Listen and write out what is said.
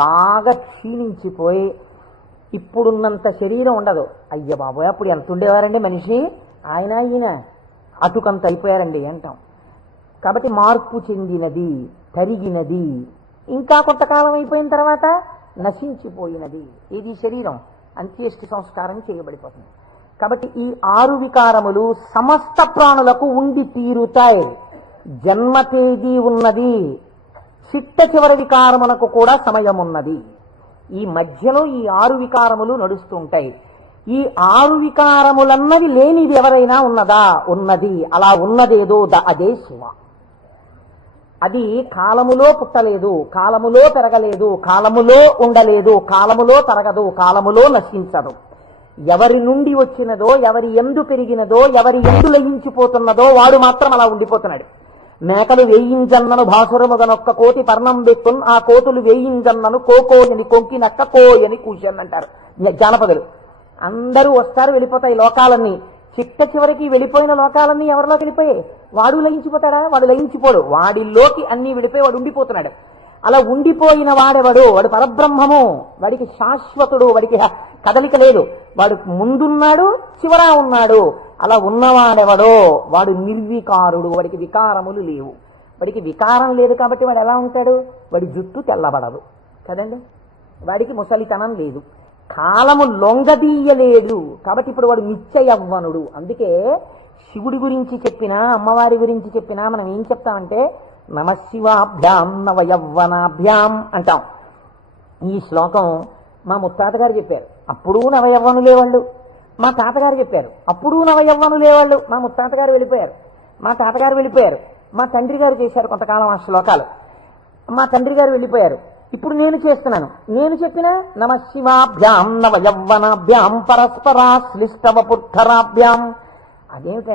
బాగా క్షీణించిపోయి ఇప్పుడున్నంత శరీరం ఉండదు. అయ్య బాబోయ్, అప్పుడు ఎంత ఉండేవారండి మనిషి, ఆయన ఈయన అటుకంత అయిపోయారండి అంటాం. కాబట్టి మార్పు చెందినది, తరిగినది, ఇంకా కొంతకాలం అయిపోయిన తర్వాత నశించిపోయినది ఇది శరీరం. అంత్యేష్టి సంస్కారం చేయబడిపోతుంది. కాబట్టి ఈ 6 వికారములు సమస్త ప్రాణులకు ఉండి తీరుతాయి. జన్మ తేదీ ఉన్నది, చిట్ట చివరి వికారమునకు కూడా సమయం ఉన్నది. ఈ మధ్యలో ఈ 6 వికారములు నడుస్తుంటాయి. ఈ 6 వికారములన్నవి లేనిది ఎవరైనా ఉన్నదా? ఉన్నది. అలా ఉన్నదేదో అదే శివ. అది కాలములో పుట్టలేదు, కాలములో పెరగలేదు, కాలములో ఉండలేదు, కాలములో తరగదు, కాలములో నశించదు. ఎవరి నుండి వచ్చినదో, ఎవరి ఎందు పెరిగినదో, ఎవరి ఎందు లయించిపోతున్నదో వాడు మాత్రం అలా ఉండిపోతున్నాడు. మేకలు వేయింజన్నను భాసురముగనొక్క కోటి పర్ణం బెక్కున్, ఆ కోతులు వేయింజన్నను కోకోయని కొంకినక్క కోయని కూర్చొని అంటారు జానపదులు. అందరూ వస్తారు, వెళ్ళిపోతాయి లోకాలన్నీ. చిట్ట చివరికి వెళ్ళిపోయిన లోకాలన్నీ ఎవరిలోకి వెళ్ళిపోయాయి? వాడు లయించిపోతాడా? వాడు లయించిపోడు. వాడిలోకి అన్ని వెళ్ళిపోయి వాడు ఉండిపోతున్నాడు. అలా ఉండిపోయిన వాడెవడు? వాడు పరబ్రహ్మము. వాడికి శాశ్వతుడు, వాడికి కదలిక లేదు. వాడు ముందున్నాడు, చివరా ఉన్నాడు. అలా ఉన్నవాడెవడో వాడు నిర్వికారుడు. వాడికి వికారములు లేవు. వాడికి వికారం లేదు కాబట్టి వాడు ఎలా ఉంటాడు? వాడి జుట్టు తెల్లబడదు కదండి, వాడికి ముసలితనం లేదు, కాలము లొంగదీయలేడు. కాబట్టి ఇప్పుడు వాడు నిత్య యవ్వనుడు. అందుకే శివుడి గురించి చెప్పినా, అమ్మవారి గురించి చెప్పినా మనం ఏం చెప్తామంటే నమశివాభ్యాం నవయవ్వనాభ్యాం అంటాం. ఈ శ్లోకం మా ముత్తాతగారు చెప్పారు, అప్పుడు నవయవ్వనులే వాళ్ళు. మా తాతగారు చెప్పారు, అప్పుడు నవయవ్వనులే వాళ్ళు. మా ముత్తాతగారు వెళ్ళిపోయారు, మా తాతగారు వెళ్ళిపోయారు, మా తండ్రి గారు చేశారు కొంతకాలం ఆ శ్లోకాలు. మా తండ్రి గారు వెళ్ళిపోయారు, ఇప్పుడు నేను చేస్తున్నాను. నేను చెప్పిన నమశివాభ్యాం నవయవ్వనాభ్యాం పరస్పరాశ్లిష్టవపుత్తరాభ్యాం అదేమిటంటే